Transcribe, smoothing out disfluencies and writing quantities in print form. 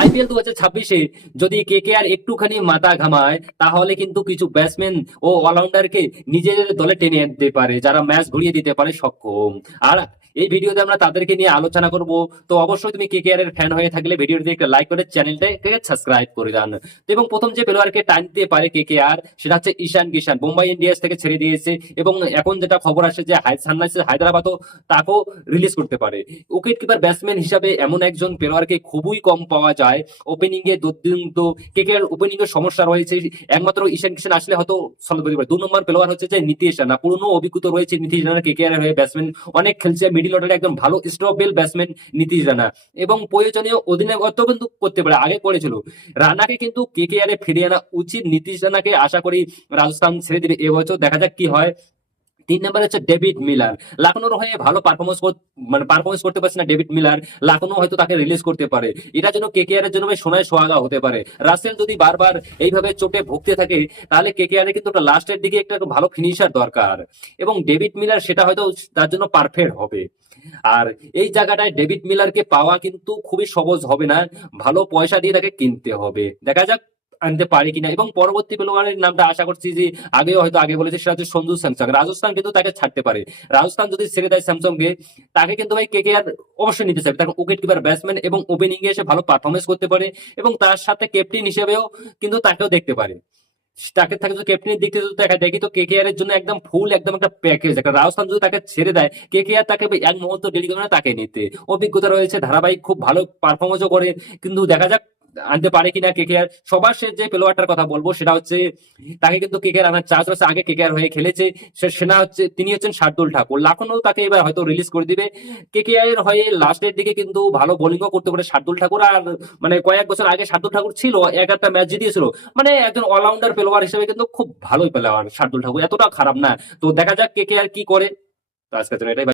IPL 2026-এ যদি KKR একটুখানি মাথা ঘামায় তাহলে কিন্তু কিছু ব্যাটসম্যান ও অলরাউন্ডারকে নিজেদের দলে টেনে আনতে পারে, যারা ম্যাচ ঘুরিয়ে দিতে পারে সক্ষম। আর এই ভিডিওতে আমরা তাদেরকে নিয়ে আলোচনা করব। তো অবশ্যই তুমি কেকেআর এর ফ্যান হয়ে থাকলে ভিডিওটি একটা লাইক করে চ্যানেলটাকে সাবস্ক্রাইব করে দেন। তো এবং প্রথম যে প্লেয়ারকে টানতে পারে কেকেআর সেটা হচ্ছে ঈশান কিষান, মুম্বাই ইন্ডিয়ান্স থেকে ছেড়ে দিয়েছে এবং এখন যেটা খবর আসে যে সানরাইজার্স হায়দ্রাবাদও তাকেও রিলিজ করতে পারে। উইকেট কিপার ব্যাটসম্যান হিসাবে এমন একজন প্লেয়ারকে খুবই কম পাওয়া যায়। ওপেনিং এ দুর্দান্ত, কেকেআর ওপেনিং এর সমস্যা রয়েছে, একমাত্র ঈশান কিষান আসলে হয়তো সলভ করতে পারে। 2 নম্বর প্লেয়ার হচ্ছে যে নীতিশ রানা, পুরনো অভিজ্ঞতা রয়েছে নীতিশ রানা, কেকেআর এর হয়ে ব্যাটসম্যান অনেক খেলছে, মিডিল অর্ডারে একদম ভালো স্টপেল ব্যাটসম্যান নীতিশ রানা এবং প্রয়োজনীয় অধিনায়কত্ব কিন্তু করতে পারে, আগে করেছিল। রানাকে কিন্তু কেকেআর এ ফিরিয়ে আনা উচিত। নীতিশ রানাকে আশা করি রাজস্থান ছেড়ে দিবে এবছর, দেখা যাক কি হয়। 3 নম্বরে হচ্ছে ডেভিড মিলার, লখনৌর হয়ে ভালো পারফরমেন্স করতে পারছে না ডেভিড মিলার, লখনৌ হয়তো তাকে রিলিজ করতে পারে। এটার জন্য কেকেআর এর জন্য ভাই সোনায় সোহাগা হতে পারে। রাসেল যদি বারবার এইভাবে চোটে ভুগতে থাকে তাহলে কেকেআর এর কিন্তু লাস্টের দিকে একটা ভালো ফিনিশার দরকার এবং ডেভিড মিলার সেটা হয়তো তার জন্য পারফেক্ট হবে। আর এই জায়গাটায় ডেভিড মিলারকে পাওয়া কিন্তু খুবই সহজ হবে না, ভালো পয়সা দিয়ে তাকে কিনতে হবে। দেখা যাক আনতে পারে কিনা। এবং পরবর্তী প্লেয়ারের নামটা আশা করছি যে আগে বলেছে, সেটা হচ্ছে সঞ্জু স্যামসং। রাজস্থান কিন্তু তাকে ছাড়তে পারে। রাজস্থান যদি ছেড়ে দেয় স্যামসংকে, তাকে কিন্তু ভাই কেকেআর অবশ্যই নিতে চাইবে। তাকে উইকেট কিপার ব্যাটসম্যান এবং ওপেনিং এ এসে ভালো পারফরমেন্স করতে পারে এবং তার সাথে ক্যাপ্টেন হিসেবেও কিন্তু তাকেও দেখতে পারে। তাকে থাকে যদি ক্যাপ্টেনের দিক থেকে যদি দেখা দেখি তো কেকেআর এর জন্য একদম ফুল একদম একটা প্যাকেজ। একটা রাজস্থান যদি তাকে ছেড়ে দেয়, কেকেআর তাকে এক মুহূর্ত দেরি করবে না তাকে নিতে। অভিজ্ঞতা রয়েছে, ধারাবাহিক খুব ভালো পারফরমেন্সও করে, কিন্তু দেখা যাক আনতে পারে কিনা কেকেআর। সবার শেষ যে প্লেয়ারটার কথা বলবো সেটা হচ্ছে, তাকে কিন্তু কেকেআর আনার চান্স রয়েছে, আগে কেকেআর হয়ে খেলেছে। সেনা হচ্ছে, তিনি হচ্ছেন শার্দুল ঠাকুর। লখনৌ তাকে এবার হয়তো রিলিজ করে দিবে। কেকেআর এর হয়ে লাস্টের দিকে কিন্তু ভালো বোলিংও করতে পারে শার্দুল ঠাকুর। আর কয়েক বছর আগে শার্দুল ঠাকুর ছিল, একটা ম্যাচ জিতিয়েছিল। একজন অলরাউন্ডার প্লেয়ার হিসেবে কিন্তু খুব ভালোই প্লেয়ার শার্দুল ঠাকুর, এতটা খারাপ না। তো দেখা যাক কেকেআর কি করে। তো আজকের জন্য এটাই।